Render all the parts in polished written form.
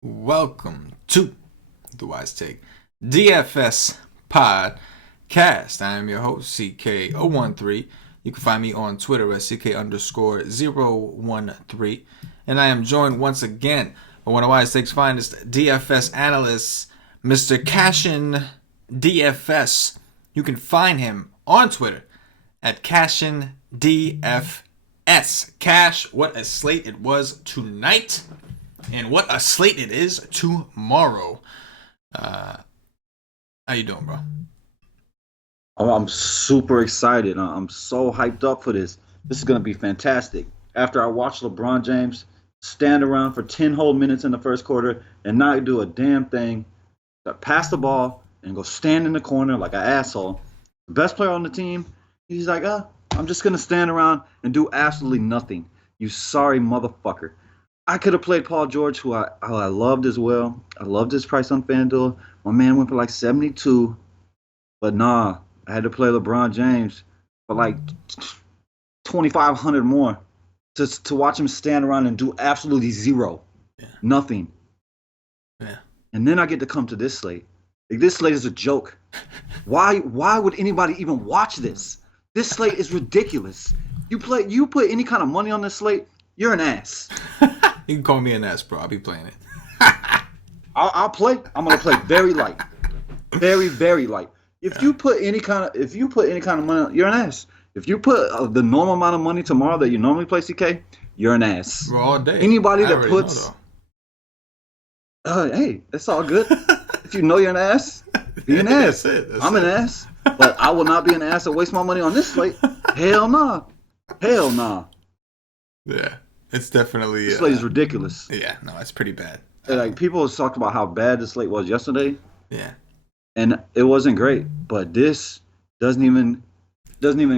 Welcome to the Wise Take DFS podcast. I am your host, CK013. You can find me on Twitter at CK_013. And I am joined once again by one of Wise Take's finest DFS analysts, Mr. CashinDFS. You can find him on Twitter at CashinDFS. Cash, what a slate it was tonight. And what a slate it is tomorrow. How you doing, bro? Oh, I'm super excited. I'm so hyped up for this. This is going to be fantastic. After I watched LeBron James stand around for 10 whole minutes in the first quarter and not do a damn thing, pass the ball and go stand in the corner like an asshole. The best player on the team, he's like, I'm just going to stand around and do absolutely nothing. You sorry motherfucker. I could have played Paul George, who I loved as well. I loved his price on FanDuel. My man went for like 72. But nah, I had to play LeBron James for like 2,500 more to watch him stand around and do absolutely zero. Yeah. Nothing. Yeah. And then I get to come to this slate. Like, this slate is a joke. Why would anybody even watch this? This slate is ridiculous. You put any kind of money on this slate, you're an ass. You can call me an ass, bro. I'll be playing it. I'll play. I'm gonna play very light, very very light. If you put any kind of money, you're an ass. If you put the normal amount of money tomorrow that you normally play CK, you're an ass. Bro, all day. Anybody that puts, hey, that's all good. If you know you're an ass, be an ass. I'm an ass, but I will not be an ass and waste my money on this slate. Hell nah. Hell nah. Yeah. It's definitely... This slate is ridiculous. Yeah, no, it's pretty bad. Like, people have talked about how bad the slate was yesterday. Yeah. And it wasn't great. But this doesn't even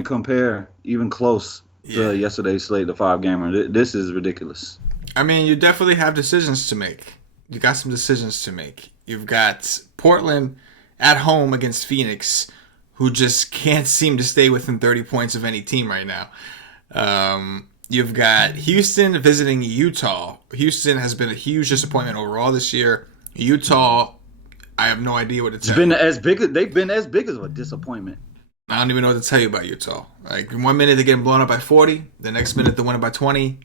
compare even close to yesterday's slate, the 5-gamer. This is ridiculous. I mean, you definitely have decisions to make. You got some decisions to make. You've got Portland at home against Phoenix, who just can't seem to stay within 30 points of any team right now. You've got Houston visiting Utah. Houston has been a huge disappointment overall this year. Utah, I have no idea what to tell you. They've been as big as a disappointment. I don't even know what to tell you about Utah. Like, 1 minute they're getting blown up by 40. The next minute they're winning by 20.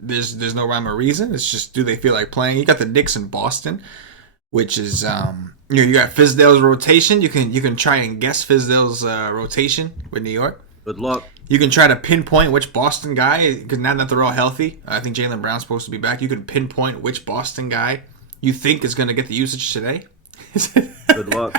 There's no rhyme or reason. It's just, do they feel like playing? You got the Knicks in Boston, which is, you got Fizdale's rotation. You can try and guess Fizdale's rotation with New York. Good luck. You can try to pinpoint which Boston guy, because now that they're all healthy, I think Jaylen Brown's supposed to be back. You can pinpoint which Boston guy you think is going to get the usage today. Good luck.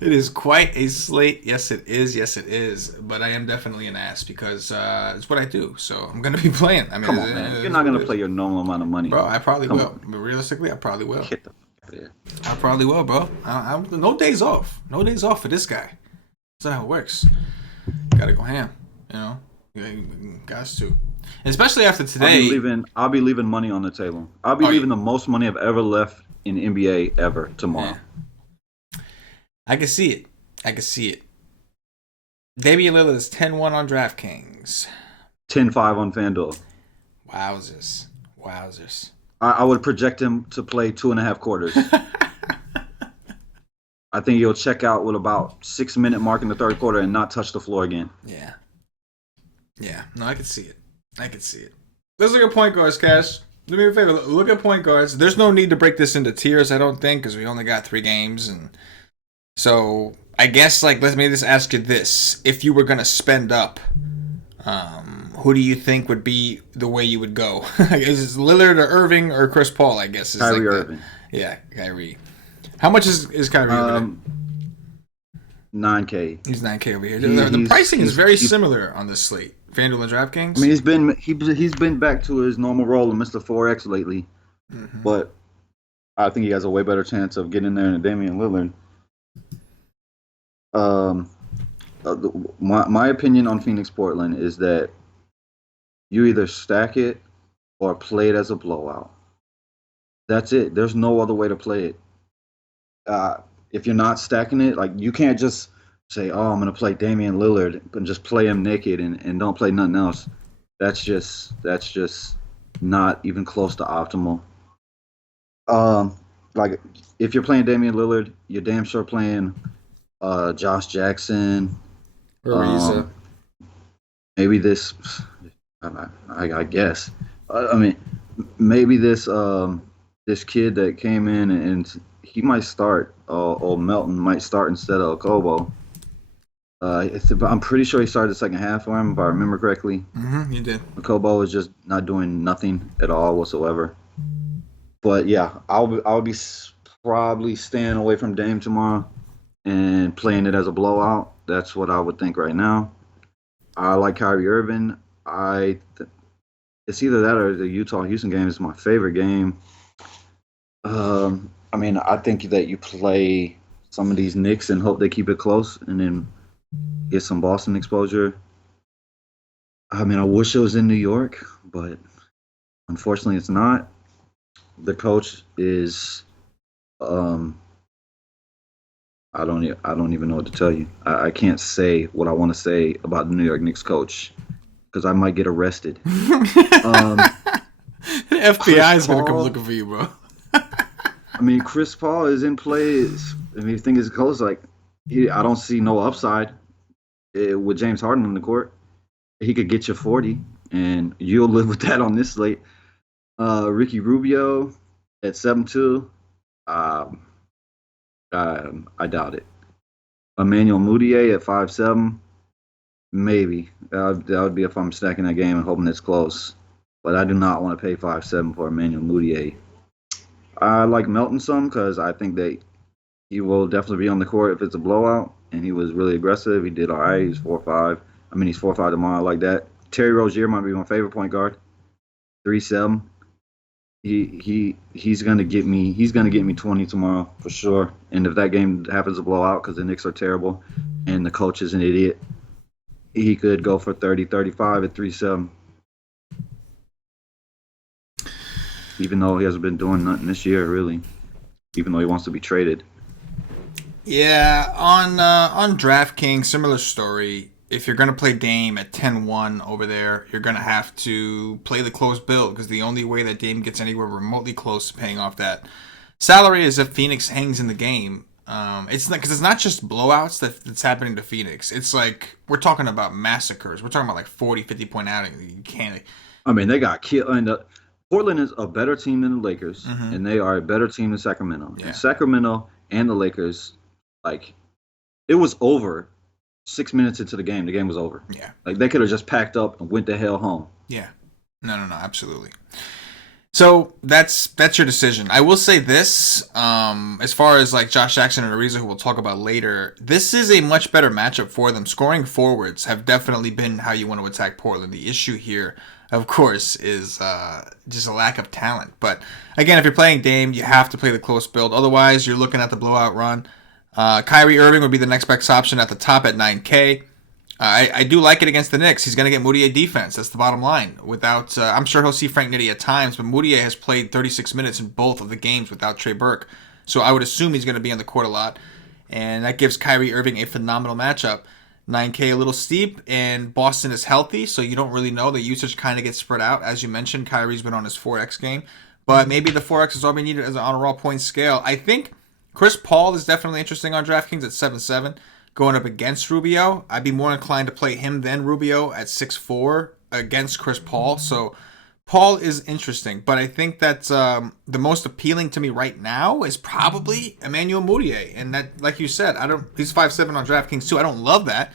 It is quite a slate. Yes, it is. Yes, it is. But I am definitely an ass because it's what I do. So I'm going to be playing. I mean, come on, man. You're not going to play your normal amount of money. Bro, I probably will. But realistically, I probably will. Get the fuck out of here. I probably will, bro. No days off. No days off for this guy. That's not how it works. Gotta go ham, you know. Guys too, especially after today. I'll be leaving money on the table. I'll be leaving the most money I've ever left in NBA ever tomorrow. Yeah. I can see it. Damian Lillard is 10-1 on DraftKings. 10-5 on FanDuel. Wowzers. I would project him to play 2.5 quarters. I think he'll check out with about 6-minute mark in the third quarter and not touch the floor again. Yeah. No, I can see it. Let's look at point guards, Cash. Do me a favor. Look at point guards. There's no need to break this into tiers, I don't think, because we only got 3 games. And so I guess, like, let me just ask you this. If you were going to spend up, who do you think would be the way you would go? Is it Lillard or Irving or Chris Paul, I guess? Is Kyrie Irving. Yeah, Kyrie. How much is Kyrie Irving? $9K. He's $9K over here. The pricing is very similar on this slate. FanDuel and DraftKings. I mean, he's been back to his normal role of Mr. 4X lately, but I think he has a way better chance of getting there than Damian Lillard. My opinion on Phoenix Portland is that you either stack it or play it as a blowout. That's it. There's no other way to play it. If you're not stacking it, like, you can't just say, "Oh, I'm gonna play Damian Lillard and just play him naked and don't play nothing else." That's just not even close to optimal. Um, like if you're playing Damian Lillard, you're damn sure playing Josh Jackson. Ariza. Um, maybe this, I guess. I mean, maybe this kid that came in and he might start. Or Melton might start instead of Kobo. I'm pretty sure he started the second half for him, if I remember correctly. You did. Kobo was just not doing nothing at all whatsoever. But yeah, I'll be probably staying away from Dame tomorrow and playing it as a blowout. That's what I would think right now. I like Kyrie Irving. It's either that or the Utah Houston game is my favorite game. I mean, I think that you play some of these Knicks and hope they keep it close, and then get some Boston exposure. I mean, I wish it was in New York, but unfortunately, it's not. The coach is, um, I don't even know what to tell you. I can't say what I want to say about the New York Knicks coach because I might get arrested. Um, The FBI is gonna come Paul, looking for you, bro. I mean, Chris Paul is in play. I mean, the thing is close. Like, I don't see no upside with James Harden on the court. He could get you 40, and you'll live with that on this slate. Ricky Rubio at 7-2. Um, I doubt it. Emmanuel Mudiay at 5-7. Maybe. That would be if I'm stacking that game and hoping it's close. But I do not want to pay 5-7 for Emmanuel Mudiay. I like Melton some because I think that he will definitely be on the court if it's a blowout. And he was really aggressive. He did all right. He's 4-5. I mean, he's 4-5 tomorrow. I like that. Terry Rozier might be my favorite point guard. 3-7. He's gonna get me. He's gonna get me 20 tomorrow for sure. And if that game happens to blow out because the Knicks are terrible and the coach is an idiot, he could go for 30, 35 at 3-7. Even though he hasn't been doing nothing this year, really. Even though he wants to be traded. Yeah, on DraftKings, similar story. If you're gonna play Dame at 10-1 over there, you're gonna have to play the close build because the only way that Dame gets anywhere remotely close to paying off that salary is if Phoenix hangs in the game. It's not because it's not just blowouts that's happening to Phoenix. It's like we're talking about massacres. We're talking about like 40, 50 point outing. You can't. I mean, they got killed. And Portland is a better team than the Lakers, and they are a better team than Sacramento. Yeah. And Sacramento and the Lakers, like, it was over 6 minutes into the game. The game was over. Yeah. Like, they could have just packed up and went the hell home. Yeah. No, absolutely. So that's your decision. I will say this, as far as like Josh Jackson and Ariza, who we'll talk about later, this is a much better matchup for them. Scoring forwards have definitely been how you want to attack Portland. The issue here, of course, is just a lack of talent. But again, if you're playing Dame, you have to play the close build. Otherwise, you're looking at the blowout run. Kyrie Irving would be the next best option at the top at 9K. I do like it against the Knicks. He's going to get Mudiay defense. That's the bottom line. Without, I'm sure he'll see Frank Nitti at times, but Mudiay has played 36 minutes in both of the games without Trey Burke. So I would assume he's going to be on the court a lot. And that gives Kyrie Irving a phenomenal matchup. 9K a little steep, and Boston is healthy, so you don't really know. The usage kind of gets spread out. As you mentioned, Kyrie's been on his 4X game. But maybe the 4X is all we need on a raw point scale. I think Chris Paul is definitely interesting on DraftKings at 7-7. Going up against Rubio, I'd be more inclined to play him than Rubio at 6-4 against Chris Paul. So Paul is interesting, but I think that the most appealing to me right now is probably Emmanuel Mudiay. And that, like you said, he's 5-7 on DraftKings too. I don't love that,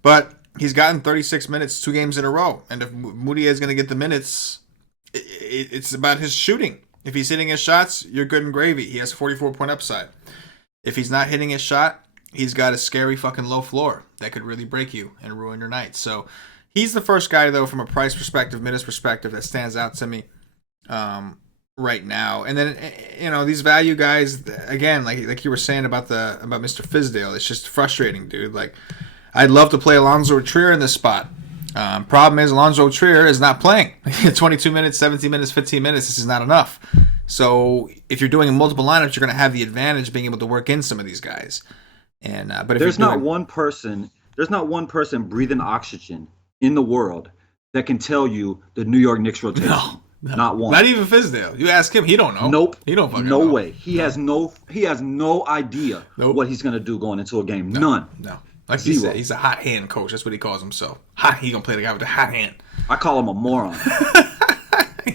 but he's gotten 36 minutes 2 games in a row. And if Mudiay is going to get the minutes, it's about his shooting. If he's hitting his shots, you're good and gravy. He has 44-point upside. If he's not hitting his shot, he's got a scary fucking low floor that could really break you and ruin your night. So he's the first guy, though, from a price perspective, minutes perspective, that stands out to me right now. And then, these value guys, again, like you were saying about Mr. Fizdale, it's just frustrating, dude. Like, I'd love to play Alonzo Trier in this spot. Problem is, Alonzo Trier is not playing. 22 minutes, 17 minutes, 15 minutes, this is not enough. So if you're doing multiple lineups, you're going to have the advantage of being able to work in some of these guys. And but if There's you're not doing one person. There's not one person breathing oxygen in the world that can tell you the New York Knicks rotation. Not one. not even Fizdale. You ask him, he don't know. Nope. He don't fucking No know. way. He has no idea Nope. what he's gonna do going into a game. No, None. No. Like Zero. he said, he's a hot hand coach. That's what he calls himself. He gonna play the guy with the hot hand. I call him a moron.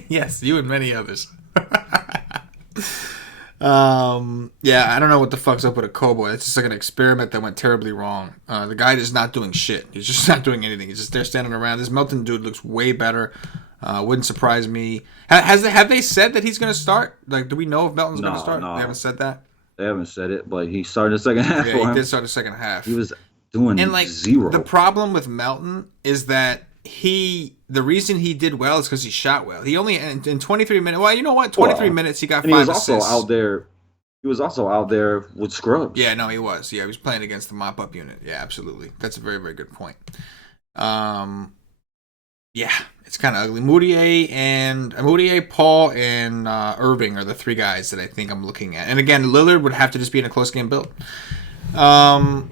Yes, you and many others. Yeah, I don't know what the fuck's up with a Cowboy. It's just like an experiment that went terribly wrong. The guy is not doing shit. He's just not doing anything. He's just there standing around. This Melton dude looks way better. Wouldn't surprise me. Have they said that he's going to start? Like, do we know if Melton's going to start? No. They haven't said that? They haven't said it, but he started the second half. Yeah, he did start the second half. He was doing and like zero. The problem with Melton is that the reason he did well is because he shot well. He only in 23 minutes. Well, you know what? 23 minutes, he got 5 assists. He was also out there with scrubs. Yeah, no, he was. Yeah, he was playing against the mop-up unit. Yeah, absolutely. That's a very, very good point. Yeah, it's kind of ugly. Moutier, Paul, and Irving are the 3 guys that I think I'm looking at. And again, Lillard would have to just be in a close game build. Now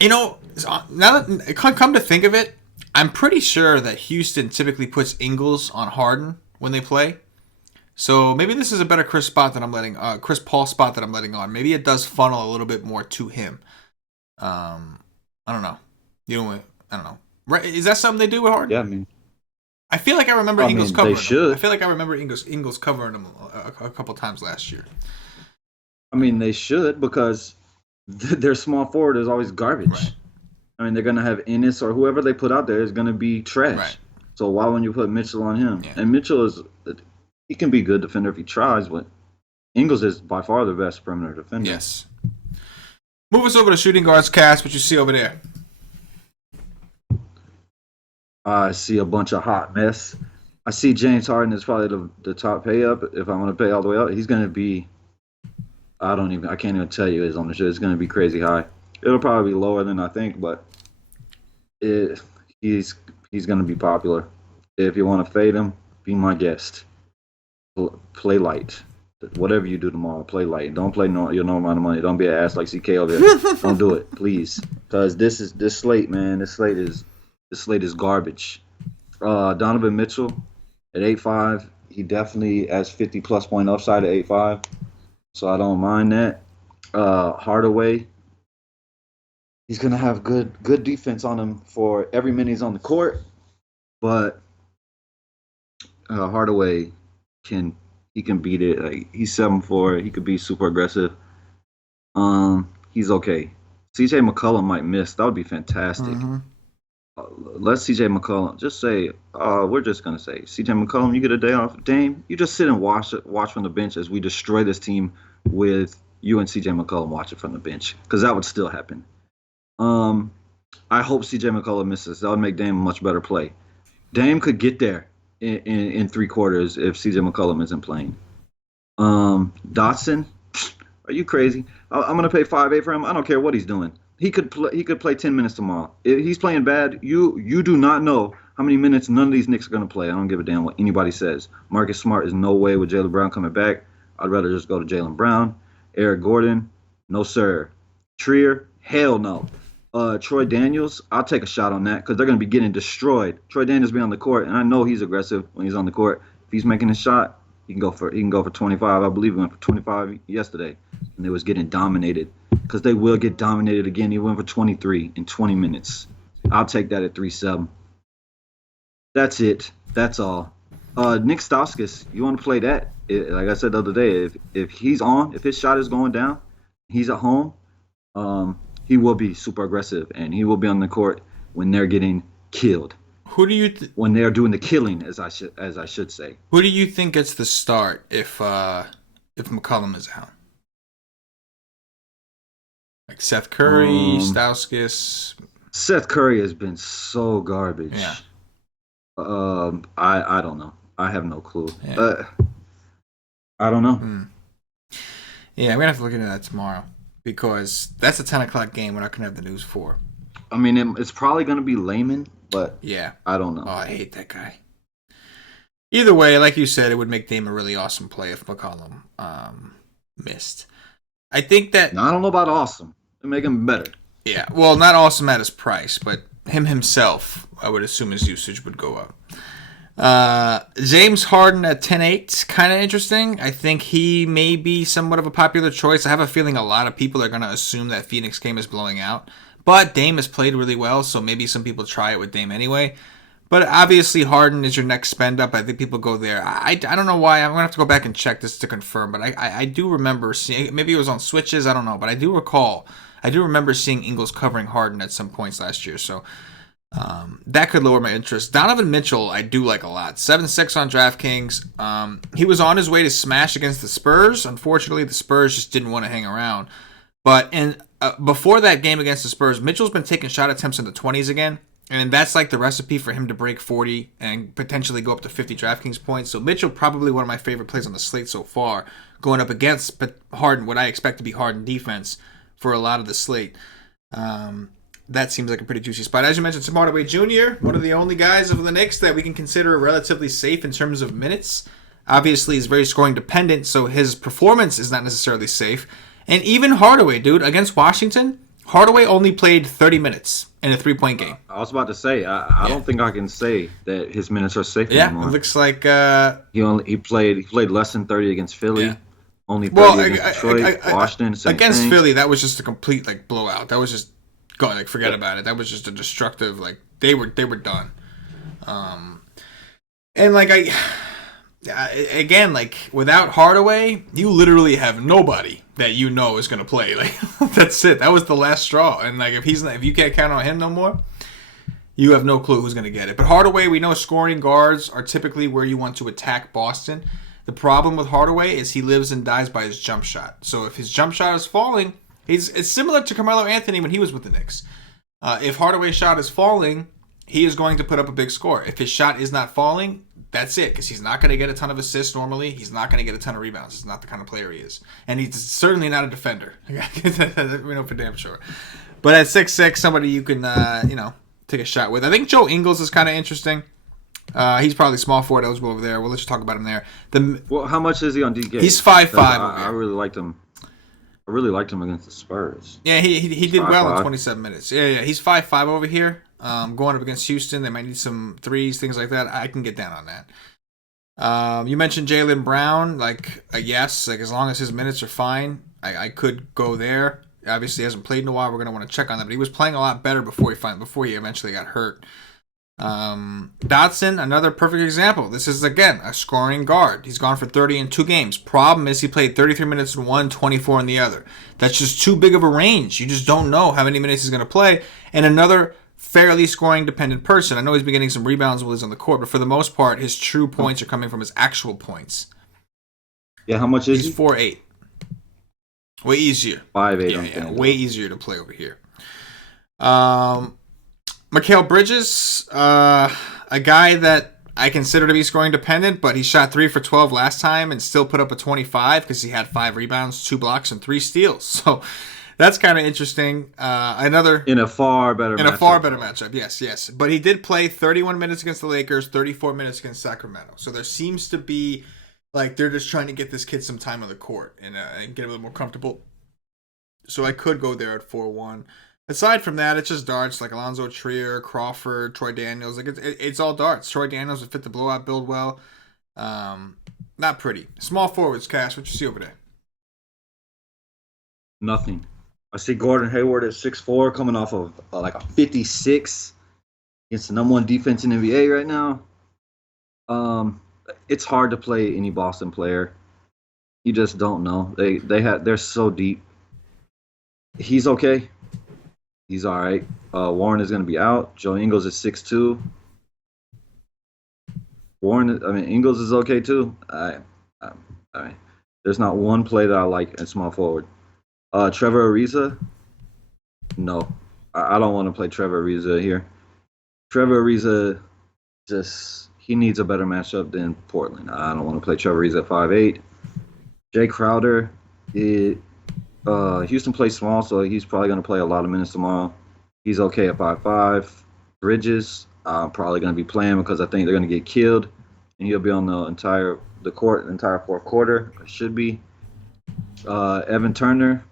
that come to think of it, I'm pretty sure that Houston typically puts Ingles on Harden when they play. So maybe this is a better Chris Paul spot that I'm letting on. Maybe it does funnel a little bit more to him. I don't know. I don't know. Right? Is that something they do with Harden? Yeah, I mean, I feel like I remember Ingles covering they should. him. I feel like I remember Ingles covering him a couple times last year. I mean, they should because their small forward is always garbage. Right. I mean, they're going to have Ennis or whoever they put out there is going to be trash. Right. So why wouldn't you put Mitchell on him? Yeah. And Mitchell he can be a good defender if he tries, but Ingles is by far the best perimeter defender. Yes. Move us over to shooting guards, Cass. What you see over there? I see a bunch of hot mess. I see James Harden is probably the top pay up. If I'm going to pay all the way up, he's going to be, I can't even tell you his ownership. It's going to be crazy high. It'll probably be lower than I think, but he's going to be popular. If you want to fade him, be my guest. Play light. Whatever you do tomorrow, play light. Don't play your normal amount of money. Don't be an ass like CK over there. Don't do it, please. Because this slate, man. This slate is garbage. Donovan Mitchell at 8.5. He definitely has 50-plus point upside at 8.5. So I don't mind that. Hardaway. He's gonna have good defense on him for every minute he's on the court, but Hardaway can beat it. Like, he's 7'4". He could be super aggressive. He's okay. CJ McCollum might miss. That would be fantastic. Mm-hmm. Let CJ McCollum just say. We're just gonna say CJ McCollum. You get a day off. Dame, you just sit and watch from the bench as we destroy this team with you and CJ McCollum watching from the bench, because that would still happen. I hope CJ McCollum misses. That would make Dame a much better play. Dame could get there in 3 quarters if CJ McCollum isn't playing. Dotson, are you crazy? I'm gonna pay 5.8 for him. I don't care what he's doing. He could play 10 minutes tomorrow. If he's playing bad, you do not know how many minutes none of these Knicks are gonna play. I don't give a damn what anybody says. Marcus Smart is no way with Jaylen Brown coming back. I'd rather just go to Jaylen Brown. Eric Gordon, no sir. Trier, hell no. Troy Daniels, I'll take a shot on that because they're going to be getting destroyed. Troy Daniels be on the court, and I know he's aggressive when he's on the court. If he's making a shot, he can go for 25. I believe he went for 25 yesterday, and they was getting dominated because they will get dominated again. He went for 23 in 20 minutes. I'll take that at 3-7. That's it. That's all. Nick Stauskas, you want to play that? Like I said the other day, if he's on, if his shot is going down, he's at home. He will be super aggressive, and he will be on the court when they're getting killed. Who do you when they're doing the killing, as I should say? Who do you think gets the start if McCollum is out? Like Seth Curry, Stauskas. Seth Curry has been so garbage. Yeah. I don't know. I have no clue. Yeah. I don't know. Yeah, I'm gonna have to look into that tomorrow. Because that's a 10 o'clock game we're not going to have the news for. I mean, it's probably going to be Layman, but yeah, I don't know. Oh, I hate that guy. Either way, like you said, it would make Dame a really awesome play if McCollum missed. I think that... No, I don't know about awesome. and make him better. Yeah, well, not awesome at his price, but him himself, I would assume his usage would go up. James Harden at 10-8, kind of interesting. I think he may be somewhat of a popular choice. I have a feeling a lot of people are going to assume that Phoenix game is blowing out. But Dame has played really well, so maybe some people try it with Dame anyway. But obviously Harden is your next spend up. I think people go there. I don't know why. I'm going to have to go back and check this to confirm. But I do remember seeing, maybe it was on switches, I don't know. But I do remember seeing Ingles covering Harden at some points last year. So that could lower my interest. Donovan Mitchell, I do like a lot. 7-6 on DraftKings. He was on his way to smash against the Spurs. Unfortunately, the Spurs just didn't want to hang around. But before that game against the Spurs, Mitchell's been taking shot attempts in the 20s again. And that's like the recipe for him to break 40 and potentially go up to 50 DraftKings points. So Mitchell, probably one of my favorite plays on the slate so far, going up against Harden, what I expect to be Harden defense for a lot of the slate. That seems like a pretty juicy spot. As you mentioned, Tim Hardaway Jr., one of the only guys of the Knicks that we can consider relatively safe in terms of minutes. Obviously, he's very scoring dependent, so his performance is not necessarily safe. And even Hardaway, dude, against Washington, Hardaway only played 30 minutes in a 3-point game. I was about to say, I don't think I can say that his minutes are safe anymore. Yeah, it looks like he played less than 30 against Philly. Yeah. Only 30 against Detroit, Washington. Same against thing. Philly, that was just a complete blowout. That was just forget about it. That was just a destructive. They were done. And again, without Hardaway, you literally have nobody that you know is going to play. That's it. That was the last straw. And if you can't count on him no more, you have no clue who's going to get it. But Hardaway, we know scoring guards are typically where you want to attack Boston. The problem with Hardaway is he lives and dies by his jump shot. So if his jump shot is falling, it's similar to Carmelo Anthony when he was with the Knicks. If Hardaway's shot is falling, he is going to put up a big score. If his shot is not falling, that's it, because he's not going to get a ton of assists normally. He's not going to get a ton of rebounds. He's not the kind of player he is. And he's certainly not a defender. We know for damn sure. But at 6'6", somebody you can take a shot with. I think Joe Ingles is kind of interesting. He's probably small forward eligible over there. Well, let's just talk about him there. Well, how much is he on DK? He's 5'5". I really liked him. I really liked him against the Spurs. Yeah, he did well in 27 minutes. Yeah, he's 5'5" over here. Going up against Houston, they might need some threes, things like that. I can get down on that. You mentioned Jaylen Brown. Yes, as long as his minutes are fine, I could go there. Obviously, he hasn't played in a while. We're going to want to check on that. But he was playing a lot better before he eventually got hurt. Dotson, another perfect example. This is, again, a scoring guard. He's gone for 30 in 2 games. Problem is he played 33 minutes in one, 24 in the other. That's just too big of a range. You just don't know how many minutes he's going to play. And another fairly scoring dependent person. I know he's been getting some rebounds while he's on the court, but for the most part, his true points are coming from his actual points. Yeah, how much is he? He's 4'8". Way easier. 5'8". Yeah, way easier to play over here. Mikal Bridges, a guy that I consider to be scoring dependent, but he shot 3 for 12 last time and still put up a 25 because he had 5 rebounds, 2 blocks, and 3 steals. So that's kind of interesting. In a far better matchup. Yes. But he did play 31 minutes against the Lakers, 34 minutes against Sacramento. So there seems to be they're just trying to get this kid some time on the court and get him a little more comfortable. So I could go there at 4-1. Aside from that, it's just darts like Alonzo Trier, Crawford, Troy Daniels. It's all darts. Troy Daniels would fit the blowout build well. Not pretty. Small forwards, Cash. What you see over there? Nothing. I see Gordon Hayward at 6'4", coming off of a 56 against the number 1 defense in the NBA right now. It's hard to play any Boston player. You just don't know. They're so deep. He's okay. He's all right. Warren is going to be out. Joe Ingles is 6'2". Ingles is okay too. I mean, there's not one play that I like in small forward. Trevor Ariza, no. I don't want to play Trevor Ariza here. Trevor Ariza, he needs a better matchup than Portland. I don't want to play Trevor Ariza at 5'8". Jay Crowder, Houston plays small, so he's probably going to play a lot of minutes tomorrow. He's okay at 5'5". Bridges, I'm probably going to be playing because I think they're going to get killed, and he'll be on the entire fourth quarter. It should be. Evan Turner,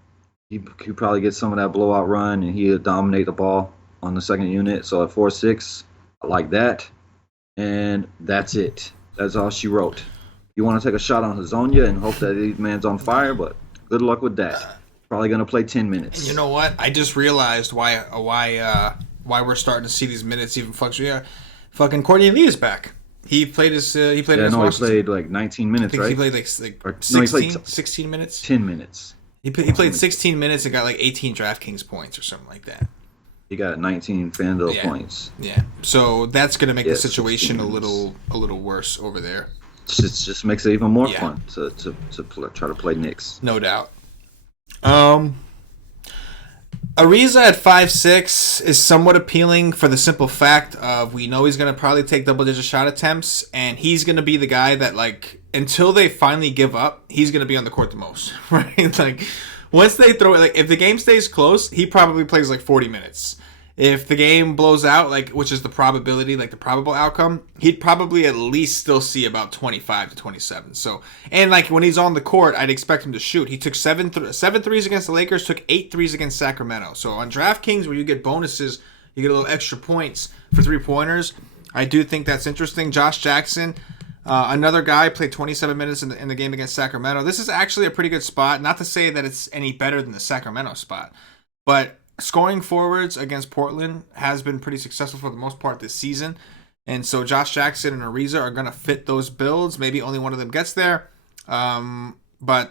he probably get some of that blowout run, and he'll dominate the ball on the second unit. So at 4-6, I like that. And that's it. That's all she wrote. You want to take a shot on Hazonia and hope that these man's on fire, but good luck with that. Probably gonna play 10 And minutes. you know what? I just realized why we're starting to see these minutes even fluctuate. Yeah, fucking Courtney Lee is back. He played Yeah, against no, he Washington. played like 19 I minutes, think he right? played like Or no, he 16, played 16 minutes. 10 minutes. He played 16 minutes and got like 18 DraftKings points or something like that. He got 19 FanDuel Yeah. points. Yeah. So that's gonna make Yeah, the situation 16 minutes. a little worse over there. Just makes it even more Yeah. fun to try to play Knicks. No doubt. Ariza at 5'6" is somewhat appealing for the simple fact of we know he's going to probably take double-digit shot attempts, and he's going to be the guy that, like, until they finally give up, he's going to be on the court the most, right? Like, once they throw it, like, if the game stays close, he probably plays, like, 40 minutes. If the game blows out, like, which is the probability, like the probable outcome, he'd probably at least still see about 25 to 27. So, and like when he's on the court, I'd expect him to shoot. He took seven threes against the Lakers, took 8 threes against Sacramento. So on DraftKings, where you get bonuses, you get a little extra points for 3-pointers. I do think that's interesting. Josh Jackson, another guy, played 27 minutes in the game against Sacramento. This is actually a pretty good spot. Not to say that it's any better than the Sacramento spot, but scoring forwards against Portland has been pretty successful for the most part this season. And so Josh Jackson and Ariza are going to fit those builds. Maybe only one of them gets there. But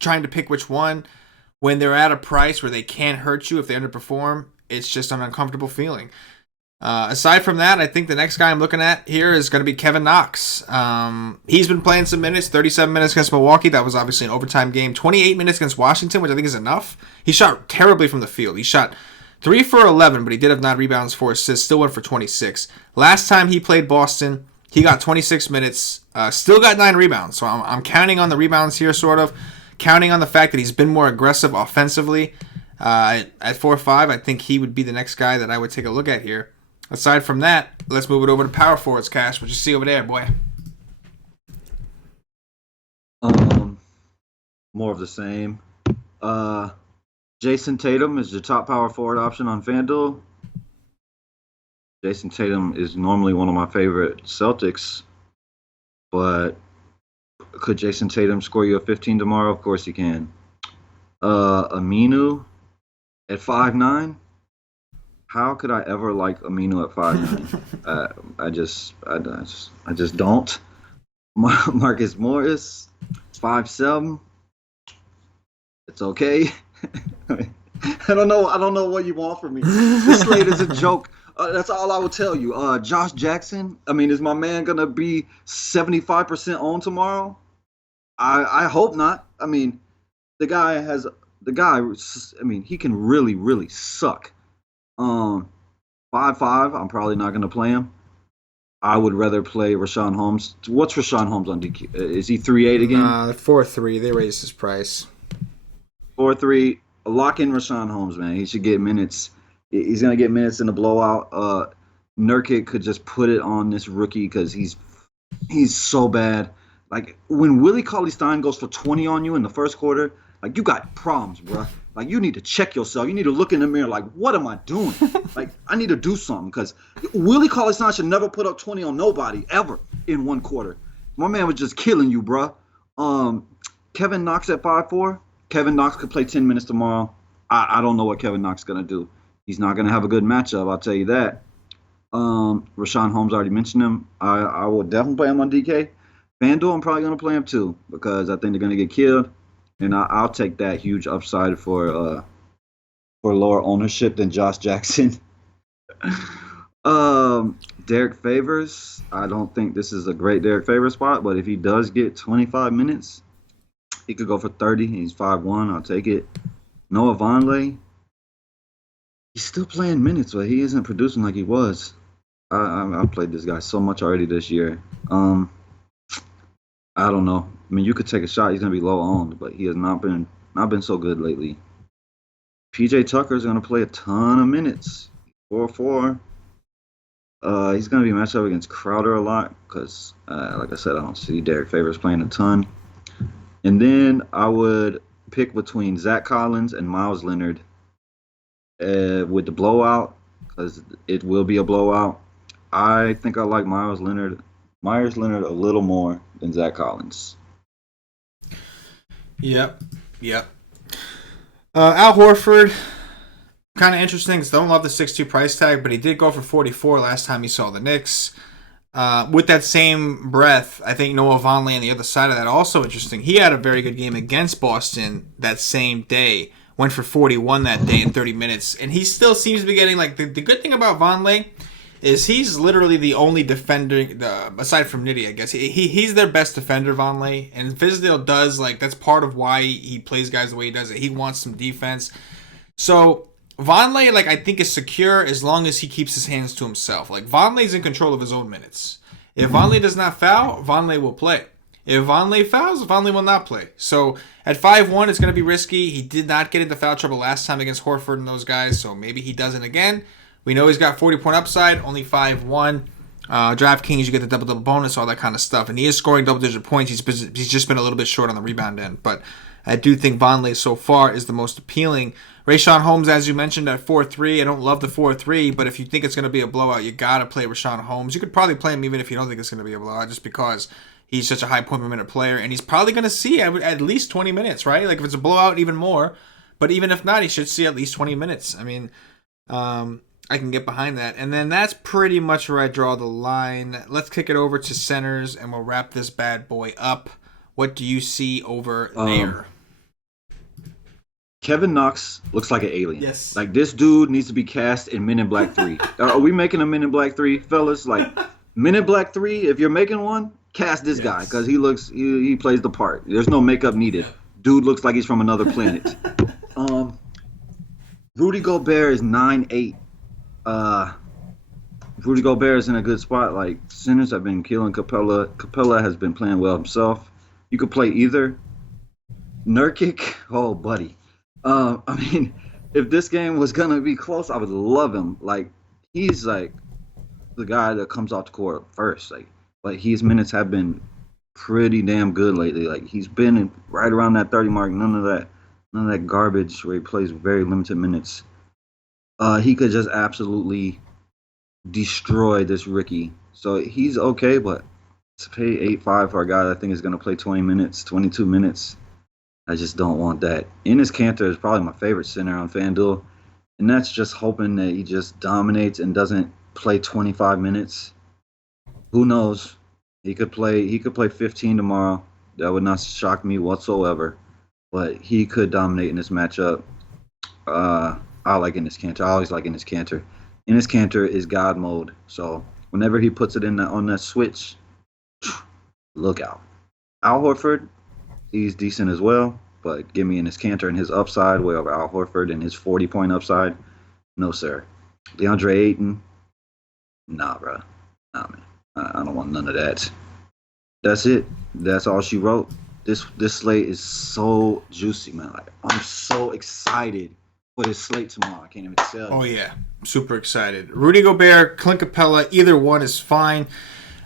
trying to pick which one when they're at a price where they can't hurt you if they underperform, it's just an uncomfortable feeling. Aside from that, I think the next guy I'm looking at here is going to be Kevin Knox. He's been playing some minutes, 37 minutes against Milwaukee. That was obviously an overtime game. 28 minutes against Washington, which I think is enough. He shot terribly from the field. He shot 3 for 11, but he did have 9 rebounds, 4 assists, still went for 26. Last time he played Boston, he got 26 minutes, still got 9 rebounds. So I'm counting on the rebounds here, sort of. Counting on the fact that he's been more aggressive offensively. At 4-5, I think he would be the next guy that I would take a look at here. Aside from that, let's move it over to power forwards, Cash. What you see over there, boy? More of the same. Jason Tatum is your top power forward option on FanDuel. Jason Tatum is normally one of my favorite Celtics, but could Jason Tatum score you a 15 tomorrow? Of course he can. Aminu at 5'9". How could I ever like Aminu at 5'9"? I just don't. Marcus Morris, 5'7". It's okay. I don't know what you want from me. This slate is a joke. That's all I will tell you. Josh Jackson. I mean, is my man gonna be 75% on tomorrow? I hope not. I mean, the guy. I mean, he can really suck. 5'5". I'm probably not gonna play him. I would rather play Rashawn Holmes. What's Rashawn Holmes on DQ? Is he 3.8 again? 4-3. They raised his price. 4-3. Lock in Rashawn Holmes, man. He should get minutes. He's gonna get minutes in the blowout. Nurkic could just put it on this rookie because he's so bad. Like when Willie Cauley-Stein goes for 20 on you in the first quarter, like you got problems, bro. Like you need to check yourself. You need to look in the mirror. Like, what am I doing? Like I need to do something because Willie Cauley-Stein should never put up 20 on nobody ever in one quarter. My man was just killing you, bro. Kevin Knox at 5'4". Kevin Knox could play 10 minutes tomorrow. I don't know what Kevin Knox is gonna do. He's not gonna have a good matchup. I'll tell you that. Rashawn Holmes already mentioned him. I will definitely play him on DK. FanDuel, I'm probably gonna play him too because I think they're gonna get killed. And I'll take that huge upside for lower ownership than Josh Jackson. Derek Favors. I don't think this is a great Derek Favors spot, but if he does get 25 minutes, he could go for 30. He's 5'1". I'll take it. Noah Vonleh. He's still playing minutes, but he isn't producing like he was. I played this guy so much already this year. I don't know. I mean, you could take a shot. He's gonna be low owned, but he has not been so good lately. PJ Tucker is gonna play a ton of minutes. 4-4. He's gonna be matched up against Crowder a lot because, like I said, I don't see Derek Favors playing a ton. And then I would pick between Zach Collins and Miles Leonard with the blowout, because it will be a blowout. I think I like Myers Leonard a little more than Zach Collins. Yep. Al Horford, kind of interesting because I don't love the 6'2 price tag, but he did go for 44 last time he saw the Knicks. With that same breath, I think Noah Vonleh on the other side of that, also interesting. He had a very good game against Boston that same day. Went for 41 that day in 30 minutes. And he still seems to be getting, like, the good thing about Vonleh is he's literally the only defender, aside from Nitty, I guess. He's their best defender, Vonleh. And Fizdale does, like, that's part of why he plays guys the way he does it. He wants some defense. So Vonleh, like, I think is secure as long as he keeps his hands to himself. Like, Vonleh's in control of his own minutes. If Vonleh does not foul, Vonleh will play. If Vonleh fouls, Vonleh will not play. So at 5-1, it's going to be risky. He did not get into foul trouble last time against Horford and those guys, so maybe he doesn't again. We know he's got 40-point upside, only 5-1. DraftKings, you get the double-double bonus, all that kind of stuff. And he is scoring double-digit points. He's just been a little bit short on the rebound end. But I do think Vonleh so far is the most appealing. Rashawn Holmes, as you mentioned, at 4-3. I don't love the 4-3, but if you think it's going to be a blowout, you got to play Rashawn Holmes. You could probably play him even if you don't think it's going to be a blowout, just because he's such a high point per minute player, and he's probably going to see at least 20 minutes, right? Like, if it's a blowout, even more. But even if not, he should see at least 20 minutes. I mean, I can get behind that. And then that's pretty much where I draw the line. Let's kick it over to centers, and we'll wrap this bad boy up. What do you see over there? Kevin Knox looks like an alien. Yes. Like, this dude needs to be cast in Men in Black 3. Are we making a Men in Black 3, fellas? Like, Men in Black 3, if you're making one, cast this guy, because he plays the part. There's no makeup needed. Dude looks like he's from another planet. Rudy Gobert is 9'8". Rudy Gobert is in a good spot. Like, centers have been killing Capella. Capella has been playing well himself. You could play either. Nurkic, oh, buddy. I mean, if this game was going to be close, I would love him. Like, he's, like, the guy that comes off the court first. Like his minutes have been pretty damn good lately. Like, he's been right around that 30 mark. None of that garbage where he plays very limited minutes. He could just absolutely destroy this rookie. So he's okay, but to pay 8.5 for a guy that I think is going to play 20 minutes, 22 minutes, I just don't want that. Enes Kanter is probably my favorite center on FanDuel, and that's just hoping that he just dominates and doesn't play 25 minutes. Who knows? He could play 15 tomorrow. That would not shock me whatsoever. But he could dominate in this matchup. I like Enes Kanter. I always like Enes Kanter. Enes Kanter is God mode. So whenever he puts it in on that switch, look out. Al Horford, he's decent as well. But give me Enes Kanter and his upside way over Al Horford and his 40-point upside. No, sir. DeAndre Ayton, nah, bro. Nah, man. I don't want none of that. That's it. That's all she wrote. This slate is so juicy, man. Like, I'm so excited for this slate tomorrow. I can't even tell you. Oh, yeah. I'm super excited. Rudy Gobert, Clint Capella, either one is fine.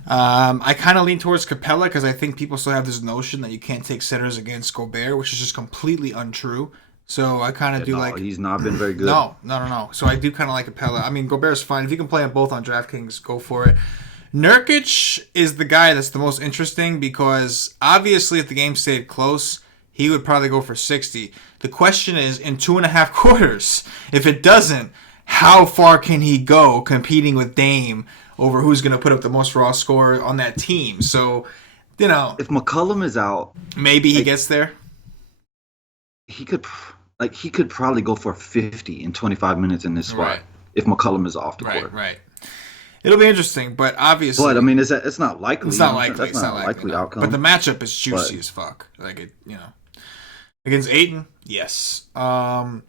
I kind of lean towards Capella because I think people still have this notion that you can't take centers against Gobert, which is just completely untrue. So I kind of like... He's not been very good. No. So I do kind of like Capella. I mean, Gobert's fine. If you can play them both on DraftKings, go for it. Nurkic is the guy that's the most interesting because obviously if the game stayed close, he would probably go for 60. The question is, in 2.5 quarters, if it doesn't, how far can he go competing with Dame over who's going to put up the most raw score on that team? So, you know... If McCollum is out... Maybe he gets there. He could probably go for 50 in 25 minutes in this spot. Right. If McCollum is off the court. Right. It'll be interesting, but obviously... But, I mean, it's not likely. It's not likely. That's not a likely outcome. But the matchup is juicy as fuck. Like, it, you know. Against Ayton, yes. Enes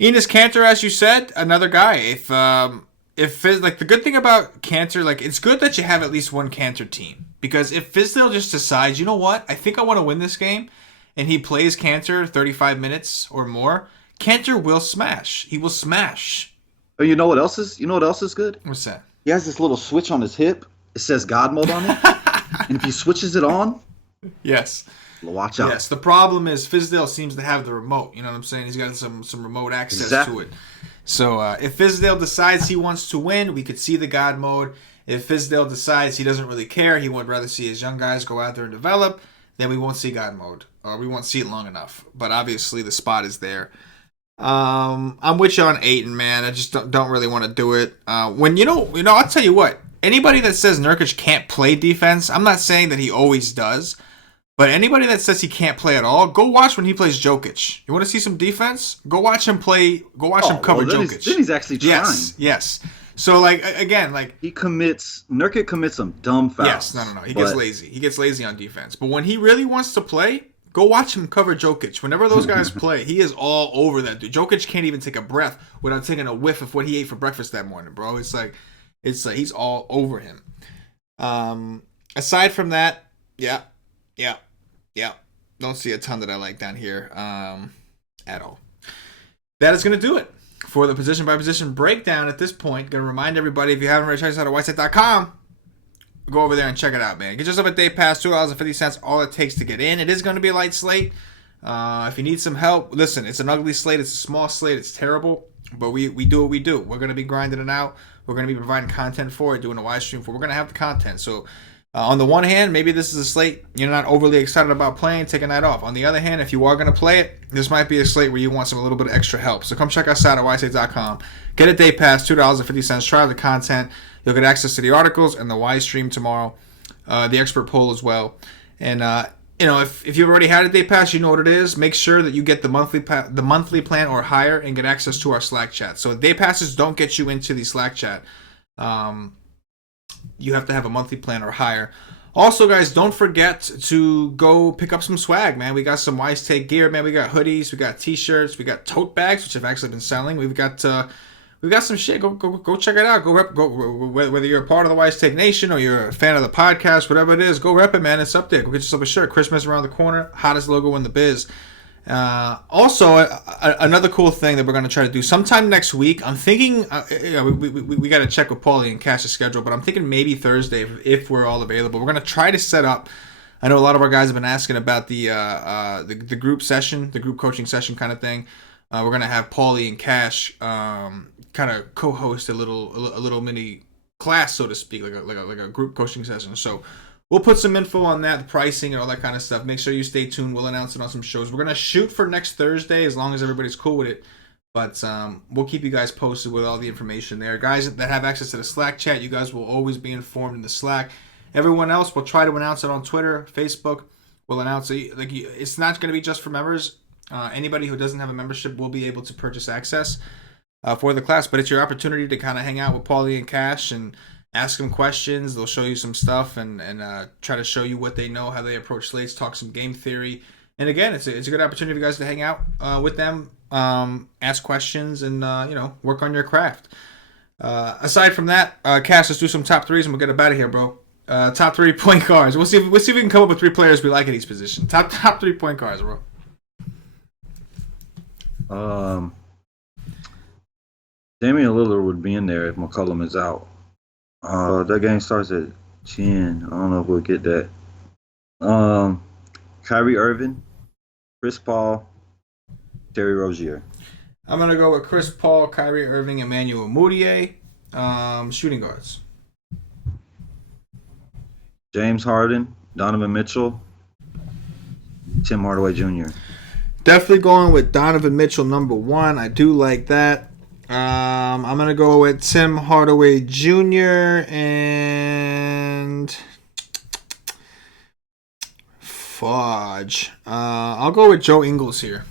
Kanter, as you said, another guy. If like, the good thing about Kanter, like, it's good that you have at least one Kanter team. Because if Fizdale just decides, you know what, I think I want to win this game, and he plays Kanter 35 minutes or more, Kanter will smash. He will smash. Oh, you know what else is good? What's that? He has this little switch on his hip. It says God mode on it. And if he switches it on, yes, Watch out. Yes, the problem is Fizdale seems to have the remote. You know what I'm saying? He's got some remote access to it. So if Fizdale decides he wants to win, we could see the God mode. If Fizdale decides he doesn't really care, he would rather see his young guys go out there and develop, then we won't see God mode, or we won't see it long enough. But obviously the spot is there. I'm with you on Ayton, man. I just don't really want to do it. When I'll tell you what. Anybody that says Nurkic can't play defense, I'm not saying that he always does. But anybody that says he can't play at all, go watch when he plays Jokic. You want to see some defense? Go watch him play. Go watch him cover Jokic. Then he's actually trying. Yes. So again, Nurkic commits some dumb fouls. Yes, no. He gets lazy. He gets lazy on defense. But when he really wants to play, go watch him cover Jokic. Whenever those guys play, he is all over that dude. Jokic can't even take a breath without taking a whiff of what he ate for breakfast that morning, bro. It's like he's all over him. Aside from that, yeah. Don't see a ton that I like down here at all. That is going to do it for the position by position breakdown at this point. Going to remind everybody, if you haven't already checked us out at whiteside.com, go over there and check it out, man. Get yourself a day pass, $2.50, all it takes to get in. It is going to be a light slate. If you need some help, listen, it's an ugly slate. It's a small slate. It's terrible. But we do what we do. We're going to be grinding it out. We're going to be providing content for it, doing a live stream for it. We're going to have the content. So on the one hand, maybe this is a slate you're not overly excited about playing, take a night off. On the other hand, if you are going to play it, this might be a slate where you want a little bit of extra help. So come check us out at wisestate.com. Get a day pass, $2.50. Try the content. You'll get access to the articles and the Y stream tomorrow, the expert poll as well. And if you've already had a day pass, you know what it is. Make sure that you get the monthly plan or higher and get access to our Slack chat. So day passes don't get you into the Slack chat. You have to have a monthly plan or higher. Also, guys, don't forget to go pick up some swag, man. We got some Wise Take gear, man. We got hoodies, we got t-shirts, we got tote bags, which have actually been selling. We've got some shit. Go check it out. Whether you're a part of the Wise Take Nation or you're a fan of the podcast, whatever it is, go rep it, man. It's up there. Go get yourself a shirt. Christmas around the corner. Hottest logo in the biz. Also, another cool thing that we're going to try to do sometime next week. I'm thinking, we got to check with Paulie and Cash's schedule, but I'm thinking maybe Thursday if we're all available. We're going to try to set up. I know a lot of our guys have been asking about the group session, the group coaching session kind of thing. We're going to have Paulie and Cash kind of co-host a little mini class, so to speak, like a group coaching session. So we'll put some info on that, the pricing and all that kind of stuff. Make sure you stay tuned. We'll announce it on some shows. We're going to shoot for next Thursday as long as everybody's cool with it. But we'll keep you guys posted with all the information there. Guys that have access to the Slack chat, you guys will always be informed in the Slack. Everyone else, we'll try to announce it on Twitter, Facebook. We'll announce it. It's not going to be just for members. Anybody who doesn't have a membership will be able to purchase access for the class. But it's your opportunity to kind of hang out with Paulie and Cash and ask them questions. They'll show you some stuff and try to show you what they know, how they approach slates, talk some game theory. And again, it's a good opportunity for you guys to hang out with them, ask questions, and work on your craft. Aside from that, Cash, let's do some top threes and we'll get up out of here, bro. Top 3 point guards. We'll see if we can come up with 3 players we like at each position. Top 3 point guards, bro. Damian Lillard would be in there if McCollum is out. That game starts at 10. I don't know if we'll get that. Kyrie Irving, Chris Paul, Terry Rozier. I'm going to go with Chris Paul, Kyrie Irving, Emmanuel Mudiay. Shooting guards. James Harden, Donovan Mitchell, Tim Hardaway Jr. Definitely going with Donovan Mitchell, number 1. I do like that. I'm going to go with Tim Hardaway Jr. and Fudge. I'll go with Joe Ingles here.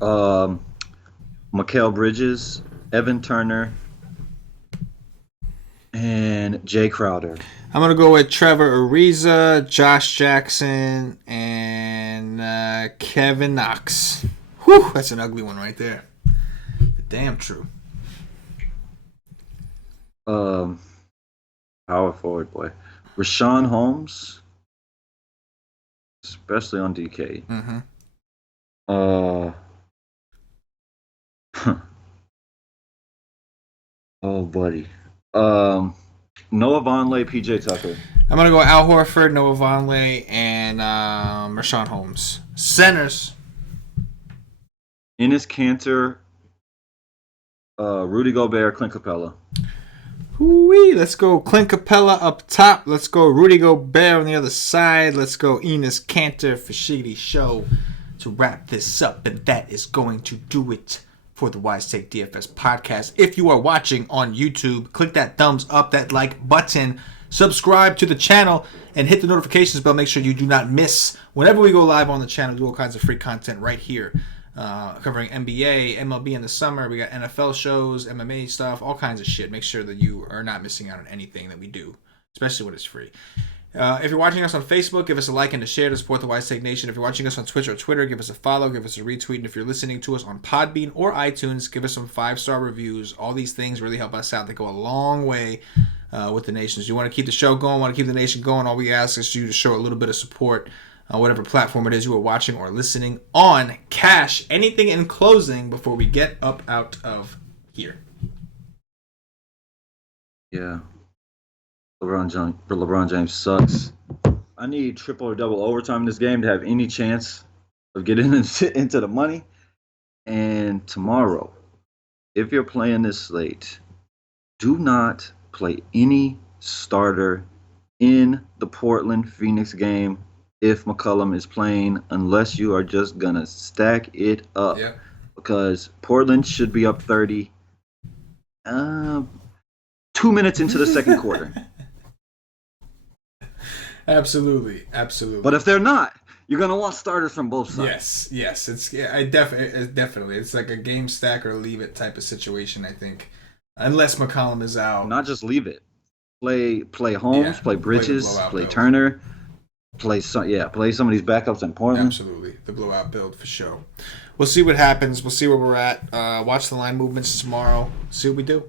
Mikal Bridges, Evan Turner, and Jay Crowder. I'm going to go with Trevor Ariza, Josh Jackson, and Kevin Knox. Whew, that's an ugly one right there. Damn true. Power forward, boy. Rashawn Holmes, especially on DK. Mm-hmm. Oh, buddy. Noah Vonleh, PJ Tucker. I'm going to go Al Horford, Noah Vonleh, and Rashawn Holmes. Centers. Enes Kanter, Rudy Gobert, Clint Capella. Woo-wee. Let's go Clint Capella up top. Let's go Rudy Gobert on the other side. Let's go Enes Kanter for Shiggity Show to wrap this up. And that is going to do it for the Wise Take DFS podcast. If you are watching on YouTube, click that thumbs up, that like button, subscribe to the channel, and hit the notifications bell. Make sure you do not miss whenever we go live on the channel. Do all kinds of free content right here, covering NBA, MLB in the summer. We got NFL shows, MMA stuff, all kinds of shit. Make sure that you are not missing out on anything that we do, especially when it's free. If you're watching us on Facebook, give us a like and a share to support the Wise Take Nation. If you're watching us on Twitch or Twitter, give us a follow, give us a retweet. And if you're listening to us on Podbean or iTunes, give us some 5-star reviews. All these things really help us out. They go a long way with the nations. You want to keep the show going, want to keep the nation going, all we ask is you to show a little bit of support on whatever platform it is you are watching or listening on. Cash, anything in closing before we get up out of here? Yeah. LeBron James sucks. I need triple or double overtime in this game to have any chance of getting into the money. And tomorrow, if you're playing this slate, do not play any starter in the Portland-Phoenix game if McCollum is playing, unless you are just going to stack it up. Yeah. Because Portland should be up 30 2 minutes into the second quarter. Absolutely. But if they're not, you're gonna want starters from both sides. Yes. Definitely. It's like a game stack or leave it type of situation, I think. Unless McCollum is out. Not just leave it. Play Holmes, play Bridges, play build. Turner, play some of these backups in Portland. Absolutely. The blowout build for sure. We'll see what happens. We'll see where we're at. Watch the line movements tomorrow. See what we do.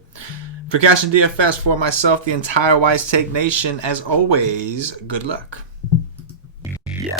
For CashinDFS, for myself, the entire Wise Take Nation, as always, good luck. Yeah.